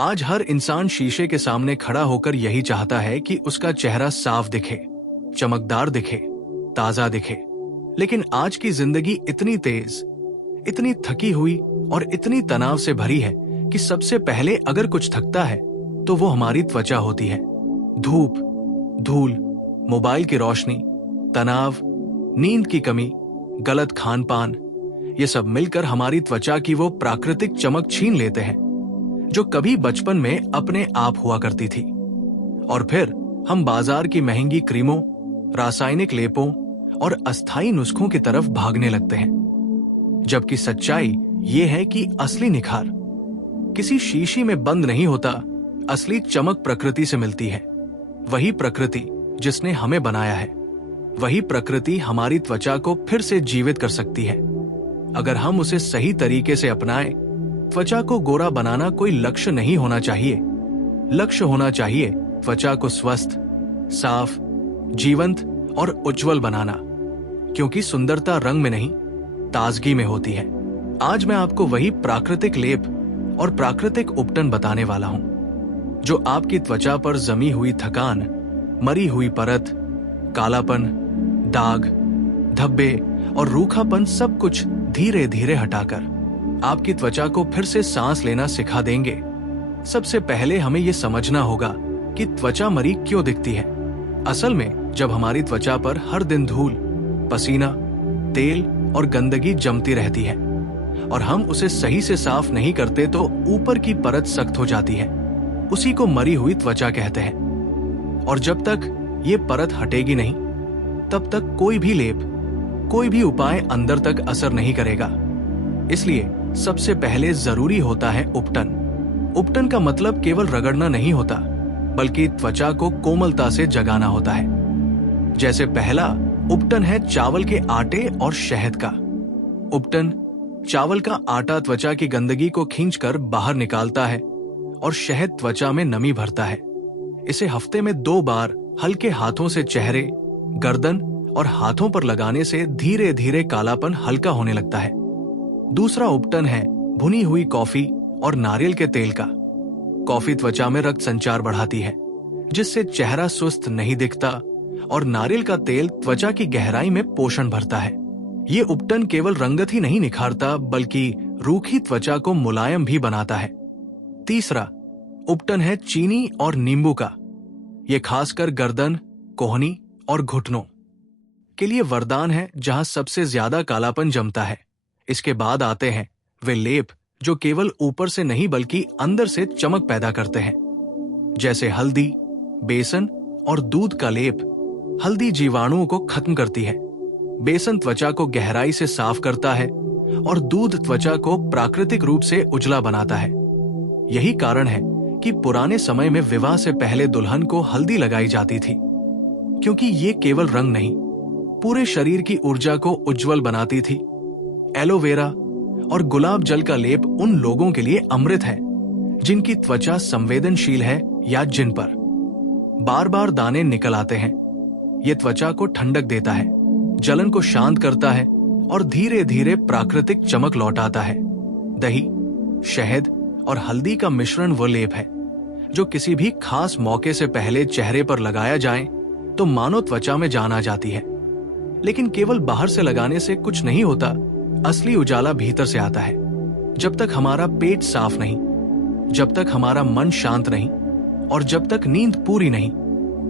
आज हर इंसान शीशे के सामने खड़ा होकर यही चाहता है कि उसका चेहरा साफ दिखे, चमकदार दिखे, ताजा दिखे। लेकिन आज की जिंदगी इतनी तेज, इतनी थकी हुई और इतनी तनाव से भरी है कि सबसे पहले अगर कुछ थकता है तो वो हमारी त्वचा होती है। धूप, धूल, मोबाइल की रोशनी, तनाव, नींद की कमी, गलत खान पान, ये सब मिलकर हमारी त्वचा की वो प्राकृतिक चमक छीन लेते हैं जो कभी बचपन में अपने आप हुआ करती थी। और फिर हम बाजार की महंगी क्रीमों, रासायनिक लेपों और अस्थायी नुस्खों की तरफ भागने लगते हैं। जबकि सच्चाई ये है कि असली निखार किसी शीशी में बंद नहीं होता, असली चमक प्रकृति से मिलती है। वही प्रकृति जिसने हमें बनाया है, वही प्रकृति हमारी त्वचा को फिर से जीवित कर सकती है अगर हम उसे सही तरीके से अपनाएं। त्वचा को गोरा बनाना कोई लक्ष्य नहीं होना चाहिए। लक्ष्य होना चाहिए त्वचा को स्वस्थ, साफ, जीवंत और उज्जवल बनाना, क्योंकि सुंदरता रंग में नहीं, ताजगी में होती है। आज मैं आपको वही प्राकृतिक लेप और प्राकृतिक उपटन बताने वाला हूं जो आपकी त्वचा पर जमी हुई थकान, मरी हुई परत, कालापन, दाग, धब्बे और रूखापन सब कुछ धीरे धीरे हटाकर आपकी त्वचा को फिर से सांस लेना सिखा देंगे। सबसे पहले हमें यह समझना होगा कि त्वचा मरी क्यों दिखती है। असल में जब हमारी त्वचा पर हर दिन धूल, पसीना, तेल और गंदगी जमती रहती है और हम उसे सही से साफ नहीं करते तो ऊपर की परत सख्त हो जाती है। उसी को मरी हुई त्वचा कहते हैं। और जब तक ये परत हटेगी नहीं, तब तक कोई भी लेप, कोई भी उपाय अंदर तक असर नहीं करेगा। इसलिए सबसे पहले जरूरी होता है उपटन। उपटन का मतलब केवल रगड़ना नहीं होता, बल्कि त्वचा को कोमलता से जगाना होता है। जैसे पहला उपटन है चावल के आटे और शहद का। उपटन, चावल का आटा त्वचा की गंदगी को खींचकर बाहर निकालता है और शहद त्वचा में नमी भरता है। इसे हफ्ते में 2 बार हल्के हाथों से चेहरे, गर्दन और हाथों पर लगाने से धीरे धीरे कालापन हल्का होने लगता है। दूसरा उपटन है भुनी हुई कॉफी और नारियल के तेल का। कॉफी त्वचा में रक्त संचार बढ़ाती है, जिससे चेहरा सुस्त नहीं दिखता, और नारियल का तेल त्वचा की गहराई में पोषण भरता है। ये उपटन केवल रंगत ही नहीं निखारता, बल्कि रूखी त्वचा को मुलायम भी बनाता है। तीसरा उपटन है चीनी और नींबू का। ये खासकर गर्दन, कोहनी और घुटनों के लिए वरदान है, जहां सबसे ज्यादा कालापन जमता है। इसके बाद आते हैं वे लेप जो केवल ऊपर से नहीं बल्कि अंदर से चमक पैदा करते हैं, जैसे हल्दी, बेसन और दूध का लेप। हल्दी जीवाणुओं को खत्म करती है, बेसन त्वचा को गहराई से साफ करता है और दूध त्वचा को प्राकृतिक रूप से उजला बनाता है। यही कारण है कि पुराने समय में विवाह से पहले दुल्हन को हल्दी लगाई जाती थी, क्योंकि ये केवल रंग नहीं, पूरे शरीर की ऊर्जा को उज्जवल बनाती थी। एलोवेरा और गुलाब जल का लेप उन लोगों के लिए अमृत है जिनकी त्वचा संवेदनशील है या जिन पर बार बार दाने निकल आते हैं। ये त्वचा को ठंडक देता है, जलन को शांत करता है और धीरे धीरे प्राकृतिक चमक लौटाता है। दही, शहद और हल्दी का मिश्रण वो लेप है जो किसी भी खास मौके से पहले चेहरे पर लगाया जाए तो मानो त्वचा में जान आ जाती है। लेकिन केवल बाहर से लगाने से कुछ नहीं होता, असली उजाला भीतर से आता है। जब तक हमारा पेट साफ नहीं, जब तक हमारा मन शांत नहीं और जब तक नींद पूरी नहीं,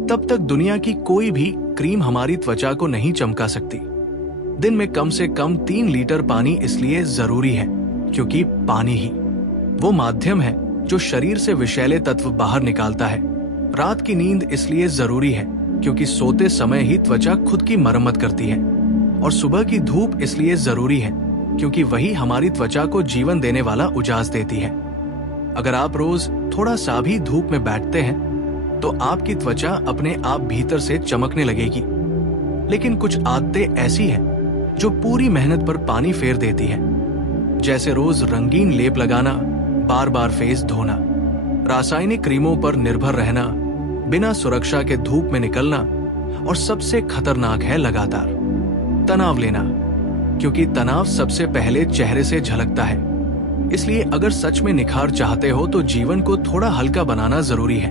तब तक दुनिया की कोई भी क्रीम हमारी त्वचा को नहीं चमका सकती। दिन में कम से कम 3 लीटर पानी इसलिए जरूरी है क्योंकि पानी ही वो माध्यम है जो शरीर से विषैले तत्व बाहर निकालता है। रात की नींद इसलिए जरूरी है क्योंकि सोते समय ही त्वचा खुद की मरम्मत करती है। और सुबह की धूप इसलिए जरूरी है क्योंकि वही हमारी त्वचा को जीवन देने वाला उजास देती है। अगर आप रोज थोड़ा सा भी धूप में बैठते हैं तो आपकी त्वचा अपने आप भीतर से चमकने लगेगी। लेकिन कुछ आदतें ऐसी हैं जो पूरी मेहनत पर पानी फेर देती है, जैसे रोज रंगीन लेप लगाना, बार बार फेस धोना, रासायनिक क्रीमों पर निर्भर रहना, बिना सुरक्षा के धूप में निकलना, और सबसे खतरनाक है लगातार तनाव लेना, क्योंकि तनाव सबसे पहले चेहरे से झलकता है। इसलिए अगर सच में निखार चाहते हो तो जीवन को थोड़ा हल्का बनाना जरूरी है।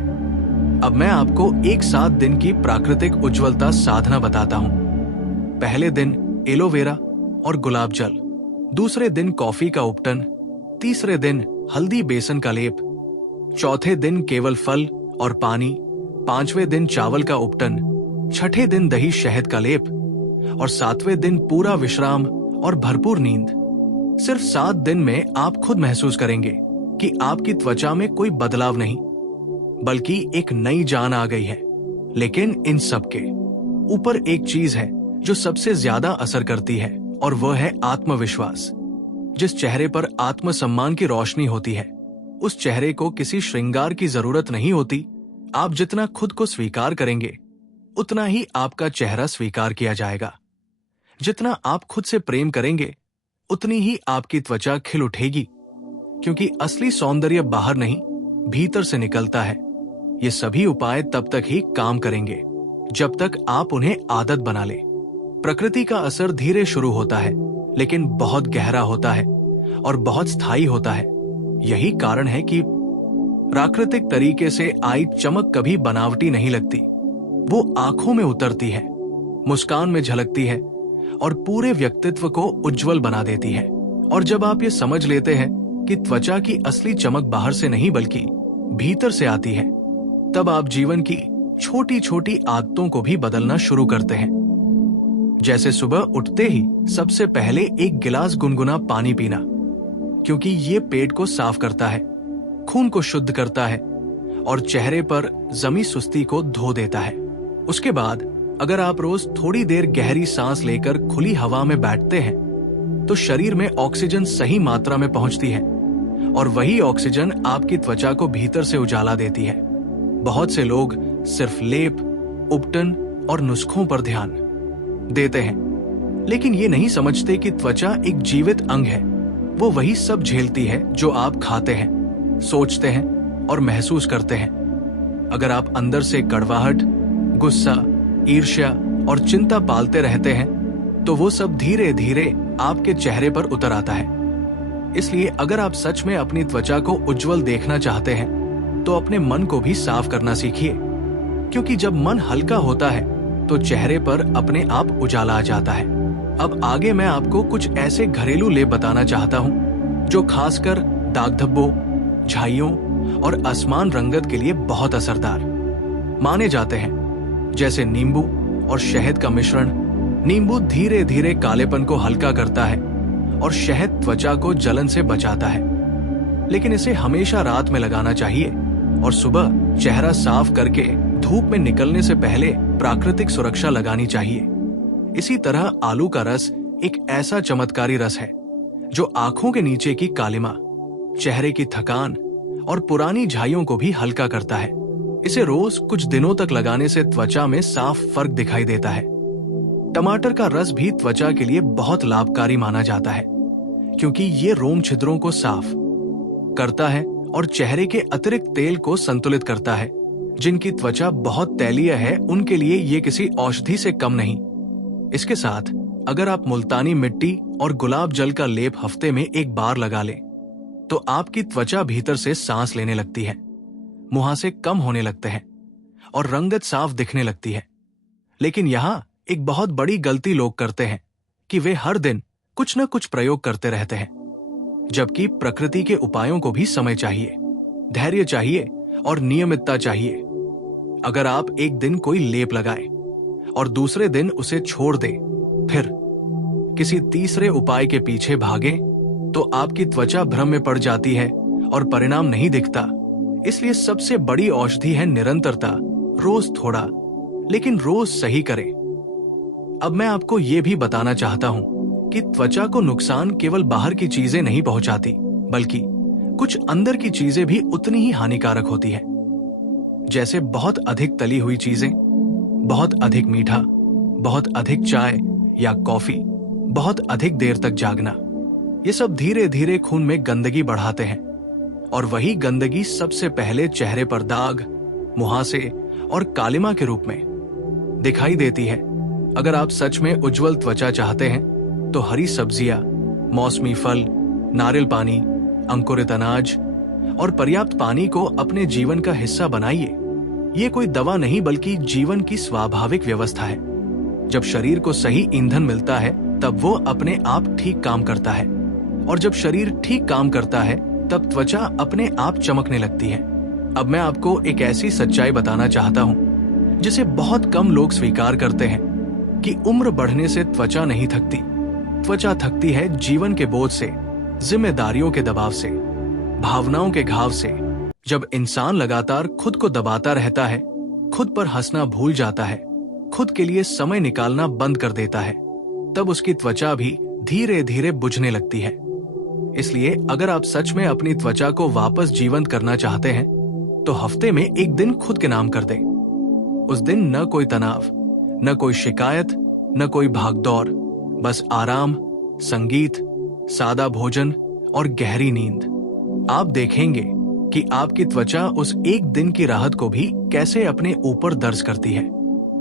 अब मैं आपको एक 7 दिन की प्राकृतिक उज्ज्वलता साधना बताता हूँ। पहले दिन एलोवेरा और गुलाब जल, दूसरे दिन कॉफी का उपटन, तीसरे दिन हल्दी बेसन का लेप, चौथे दिन केवल फल और पानी, पांचवें दिन चावल का उपटन, छठे दिन दही शहद का लेप और सातवें दिन पूरा विश्राम और भरपूर नींद। सिर्फ 7 दिन में आप खुद महसूस करेंगे कि आपकी त्वचा में कोई बदलाव नहीं, बल्कि एक नई जान आ गई है। लेकिन इन सब के ऊपर एक चीज है जो सबसे ज्यादा असर करती है, और वह है आत्मविश्वास। जिस चेहरे पर आत्मसम्मान की रोशनी होती है, उस चेहरे को किसी श्रृंगार की जरूरत नहीं होती। आप जितना खुद को स्वीकार करेंगे, उतना ही आपका चेहरा स्वीकार किया जाएगा। जितना आप खुद से प्रेम करेंगे, उतनी ही आपकी त्वचा खिल उठेगी, क्योंकि असली सौंदर्य बाहर नहीं, भीतर से निकलता है। ये सभी उपाय तब तक ही काम करेंगे जब तक आप उन्हें आदत बना ले। प्रकृति का असर धीरे शुरू होता है, लेकिन बहुत गहरा होता है और बहुत स्थायी होता है। यही कारण है कि प्राकृतिक तरीके से आई चमक कभी बनावटी नहीं लगती। वो आंखों में उतरती है, मुस्कान में झलकती है और पूरे व्यक्तित्व को उज्जवल बना देती है। और जब आप ये समझ लेते हैं कि त्वचा की असली चमक बाहर से नहीं बल्कि भीतर से आती है, तब आप जीवन की छोटी छोटी आदतों को भी बदलना शुरू करते हैं। जैसे सुबह उठते ही सबसे पहले एक गिलास गुनगुना पानी पीना, क्योंकि ये पेट को साफ करता है, खून को शुद्ध करता है और चेहरे पर जमी सुस्ती को धो देता है। उसके बाद अगर आप रोज थोड़ी देर गहरी सांस लेकर खुली हवा में बैठते हैं, तो शरीर में ऑक्सीजन सही मात्रा में पहुंचती है और वही ऑक्सीजन आपकी त्वचा को भीतर से उजाला देती है। बहुत से लोग सिर्फ लेप, उपटन और नुस्खों पर ध्यान देते हैं, लेकिन ये नहीं समझते कि त्वचा एक जीवित अंग है। वो वही सब झेलती है जो आप खाते हैं, सोचते हैं और महसूस करते हैं। अगर आप अंदर से कड़वाहट, गुस्सा, ईर्ष्या और चिंता पालते रहते हैं, तो वो सब धीरे धीरे आपके चेहरे पर उतर आता है। इसलिए अगर आप सच में अपनी त्वचा को उज्जवल देखना चाहते हैं, तो अपने मन को भी साफ करना सीखिए, क्योंकि जब मन हल्का होता है तो चेहरे पर अपने आप उजाला आ जाता है। अब आगे मैं आपको कुछ ऐसे घरेलू लेप बताना चाहता हूँ जो खासकर दाग धब्बों, झाइयों और असमान रंगत के लिए बहुत असरदार माने जाते हैं। जैसे नींबू और शहद का मिश्रण। नींबू धीरे धीरे कालेपन को हल्का करता है और शहद त्वचा को जलन से बचाता है, लेकिन इसे हमेशा रात में लगाना चाहिए और सुबह चेहरा साफ करके धूप में निकलने से पहले प्राकृतिक सुरक्षा लगानी चाहिए। इसी तरह आलू का रस एक ऐसा चमत्कारी रस है जो आंखों के नीचे की कालिमा, चेहरे की थकान और पुरानी झाइयों को भी हल्का करता है। इसे रोज कुछ दिनों तक लगाने से त्वचा में साफ फर्क दिखाई देता है। टमाटर का रस भी त्वचा के लिए बहुत लाभकारी माना जाता है, क्योंकि ये रोम छिद्रों को साफ करता है और चेहरे के अतिरिक्त तेल को संतुलित करता है। जिनकी त्वचा बहुत तैलीय है, उनके लिए ये किसी औषधि से कम नहीं। इसके साथ अगर आप मुल्तानी मिट्टी और गुलाब जल का लेप हफ्ते में एक बार लगा लें, तो आपकी त्वचा भीतर से सांस लेने लगती है, मुहासे कम होने लगते हैं और रंगत साफ दिखने लगती है। लेकिन यहाँ एक बहुत बड़ी गलती लोग करते हैं कि वे हर दिन कुछ न कुछ प्रयोग करते रहते हैं, जबकि प्रकृति के उपायों को भी समय चाहिए, धैर्य चाहिए और नियमितता चाहिए। अगर आप एक दिन कोई लेप लगाएं और दूसरे दिन उसे छोड़ दें, फिर किसी तीसरे उपाय के पीछे भागें, तो आपकी त्वचा भ्रम में पड़ जाती है और परिणाम नहीं दिखता। इसलिए सबसे बड़ी औषधि है निरंतरता। रोज थोड़ा, लेकिन रोज सही करें। अब मैं आपको यह भी बताना चाहता हूं कि त्वचा को नुकसान केवल बाहर की चीजें नहीं पहुंचाती, बल्कि कुछ अंदर की चीजें भी उतनी ही हानिकारक होती है। जैसे बहुत अधिक तली हुई चीजें, बहुत अधिक मीठा, बहुत अधिक चाय या कॉफी, बहुत अधिक देर तक जागना। ये सब धीरे धीरे खून में गंदगी बढ़ाते हैं और वही गंदगी सबसे पहले चेहरे पर दाग, मुहासे और कालिमा के रूप में दिखाई देती है। अगर आप सच में उज्जवल त्वचा चाहते हैं, तो हरी सब्जियां, मौसमी फल, नारियल पानी, अंकुरित अनाज और पर्याप्त पानी को अपने जीवन का हिस्सा बनाइए। ये कोई दवा नहीं बल्कि जीवन की स्वाभाविक व्यवस्था है। जब शरीर को सही ईंधन मिलता है तब वो अपने आप ठीक काम करता है, और जब शरीर ठीक काम करता है तब त्वचा अपने आप चमकने लगती है। अब मैं आपको एक ऐसी सच्चाई बताना चाहता हूँ जिसे बहुत कम लोग स्वीकार करते हैं कि उम्र बढ़ने से त्वचा नहीं थकती। त्वचा थकती है जीवन के बोझ से, जिम्मेदारियों के दबाव से, भावनाओं के घाव से। जब इंसान लगातार खुद को दबाता रहता है, खुद पर हंसना भूल जाता है, खुद के लिए समय निकालना बंद कर देता है, तब उसकी त्वचा भी धीरे धीरे बुझने लगती है। इसलिए अगर आप सच में अपनी त्वचा को वापस जीवंत करना चाहते हैं तो हफ्ते में एक दिन खुद के नाम कर दें। उस दिन न कोई तनाव, न कोई शिकायत, न कोई भागदौड़, बस आराम, संगीत, सादा भोजन और गहरी नींद। आप देखेंगे कि आपकी त्वचा उस एक दिन की राहत को भी कैसे अपने ऊपर दर्ज करती है।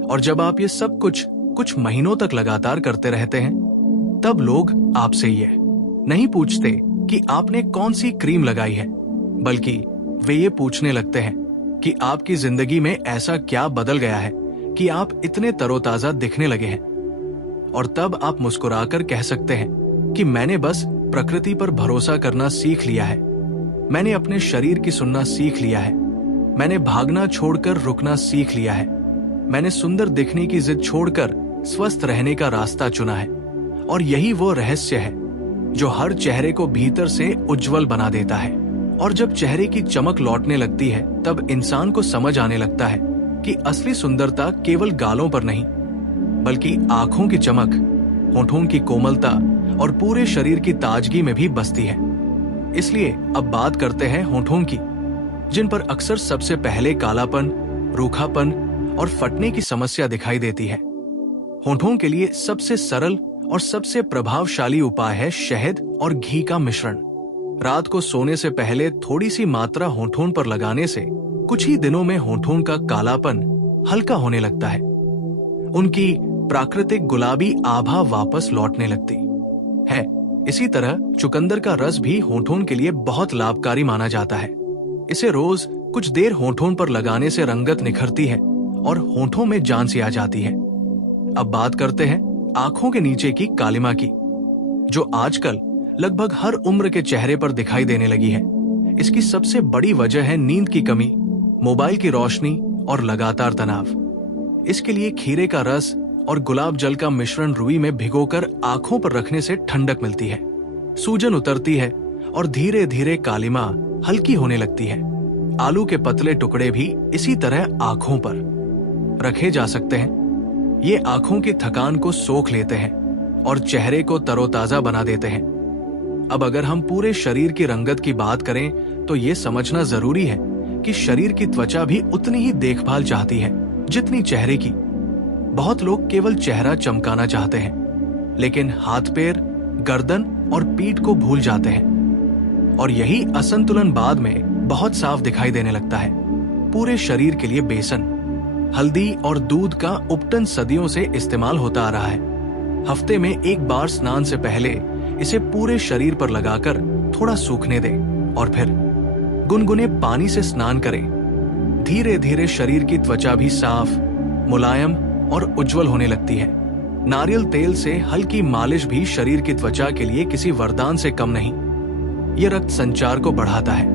और जब आप ये सब कुछ महीनों तक लगातार करते रहते हैं, तब लोग आपसे ये नहीं पूछते कि आपने कौन सी क्रीम लगाई है, बल्कि वे ये पूछने लगते हैं कि आपकी जिंदगी में ऐसा क्या बदल गया है कि आप इतने तरोताजा दिखने लगे हैं। और तब आप मुस्कुराकर कह सकते हैं कि मैंने बस प्रकृति पर भरोसा करना सीख लिया है, मैंने अपने शरीर की सुनना सीख लिया है, मैंने भागना छोड़कर रुकना सीख लिया है, मैंने सुंदर दिखने की जिद छोड़कर स्वस्थ रहने का रास्ता चुना है। और यही वो रहस्य है जो हर चेहरे को भीतर से उज्जवल बना देता है। और जब चेहरे की चमक लौटने लगती है तब इंसान को समझ आने लगता है कि असली सुंदरता केवल गालों पर नहीं, बल्कि आंखों की चमक, होठों की कोमलता और पूरे शरीर की ताजगी में भी बसती है। इसलिए अब बात करते हैं होठों की, जिन पर अक्सर सबसे पहले कालापन, रूखापन और फटने की समस्या दिखाई देती है। होठों के लिए सबसे सरल और सबसे प्रभावशाली उपाय है शहद और घी का मिश्रण। रात को सोने से पहले थोड़ी सी मात्रा होठों पर लगाने से कुछ ही दिनों में होठों का कालापन हल्का होने लगता है, उनकी प्राकृतिक गुलाबी आभा वापस लौटने लगती है। इसी तरह चुकंदर का रस भी होठों के लिए बहुत लाभकारी माना जाता है। इसे रोज कुछ देर होठों पर लगाने से रंगत निखरती है और होठों में जान सी आ जाती है। अब बात करते हैं आंखों के नीचे की कालिमा की, जो आजकल लगभग हर उम्र के चेहरे पर दिखाई देने लगी है। इसकी सबसे बड़ी वजह है नींद की कमी, मोबाइल की रोशनी और लगातार तनाव। इसके लिए खीरे का रस और गुलाब जल का मिश्रण रुई में भिगोकर आंखों पर रखने से ठंडक मिलती है, सूजन उतरती है और धीरे धीरे कालिमा हल्की होने लगती है। आलू के पतले टुकड़े भी इसी तरह आंखों पर रखे जा सकते हैं। ये आंखों की थकान को सोख लेते हैं और चेहरे को तरोताजा बना देते हैं। अब अगर हम पूरे शरीर की रंगत की बात करें तो ये समझना जरूरी है कि शरीर की त्वचा भी उतनी ही देखभाल चाहती है जितनी चेहरे की। बहुत लोग केवल चेहरा चमकाना चाहते हैं, लेकिन हाथ पैर, गर्दन और पीठ को भूल जाते हैं। और यही असंतुलन बाद में बहुत साफ दिखाई देने लगता है। पूरे शरीर के लिए बेसन, हल्दी और दूध का उपटन सदियों से इस्तेमाल होता आ रहा है। हफ्ते में एक बार स्नान से पहले इसे पूरे शरीर पर लगाकर थोड़ा सूखने दें और फिर गुनगुने पानी से स्नान करें। धीरे धीरे शरीर की त्वचा भी साफ, मुलायम और उज्जवल होने लगती है। नारियल तेल से हल्की मालिश भी शरीर की त्वचा के लिए किसी वरदान से कम नहीं। ये रक्त संचार को बढ़ाता है,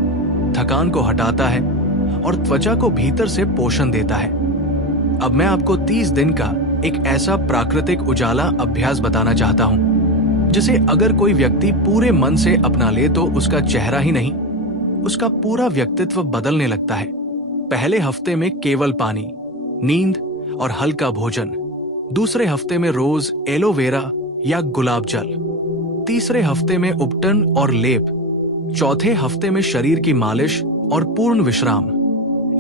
थकान को हटाता है और त्वचा को भीतर से पोषण देता है। अब मैं आपको 30 दिन का एक ऐसा प्राकृतिक उजाला अभ्यास बताना चाहता हूं जिसे अगर कोई व्यक्ति पूरे मन से अपना ले तो उसका चेहरा ही नहीं, उसका पूरा व्यक्तित्व बदलने लगता है। पहले हफ्ते में केवल पानी, नींद और हल्का भोजन। दूसरे हफ्ते में रोज एलोवेरा या गुलाब जल। तीसरे हफ्ते में उपटन और लेप। चौथे हफ्ते में शरीर की मालिश और पूर्ण विश्राम।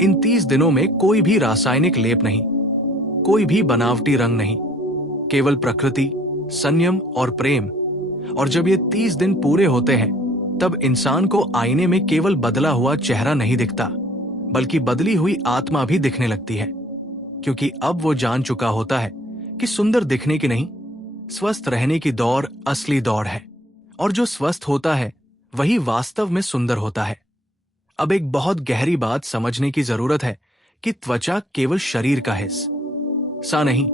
इन 30 दिनों में कोई भी रासायनिक लेप नहीं, कोई भी बनावटी रंग नहीं, केवल प्रकृति, संयम और प्रेम। और जब ये 30 दिन पूरे होते हैं तब इंसान को आईने में केवल बदला हुआ चेहरा नहीं दिखता, बल्कि बदली हुई आत्मा भी दिखने लगती है। क्योंकि अब वो जान चुका होता है कि सुंदर दिखने की नहीं, स्वस्थ रहने की दौड़ असली दौड़ है। और जो स्वस्थ होता है वही वास्तव में सुंदर होता है। अब एक बहुत गहरी बात समझने की जरूरत है कि त्वचा केवल शरीर का हिस्सा नहीं,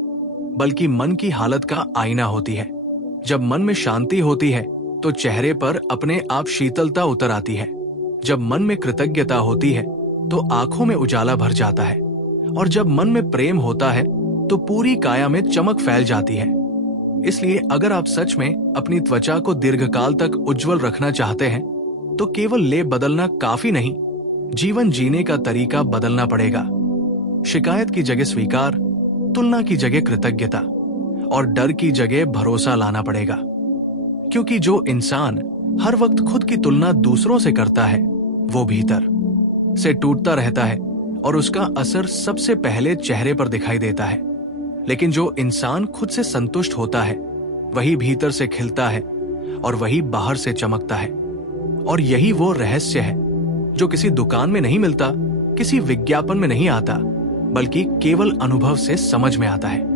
बल्कि मन की हालत का आईना होती है। जब मन में शांति होती है तो चेहरे पर अपने आप शीतलता उतर आती है। जब मन में कृतज्ञता होती है तो आंखों में उजाला भर जाता है, और जब मन में प्रेम होता है तो पूरी काया में चमक फैल जाती है। इसलिए अगर आप सच में अपनी त्वचा को दीर्घकाल तक उज्जवल रखना चाहते हैं तो केवल लेप बदलना काफी नहीं, जीवन जीने का तरीका बदलना पड़ेगा। शिकायत की जगह स्वीकार, तुलना की जगह कृतज्ञता और डर की जगह भरोसा लाना पड़ेगा। क्योंकि जो इंसान हर वक्त खुद की तुलना दूसरों से करता है वो भीतर से टूटता रहता है और उसका असर सबसे पहले चेहरे पर दिखाई देता है। लेकिन जो इंसान खुद से संतुष्ट होता है वही भीतर से खिलता है और वही बाहर से चमकता है। और यही वो रहस्य है जो किसी दुकान में नहीं मिलता, किसी विज्ञापन में नहीं आता, बल्कि केवल अनुभव से समझ में आता है।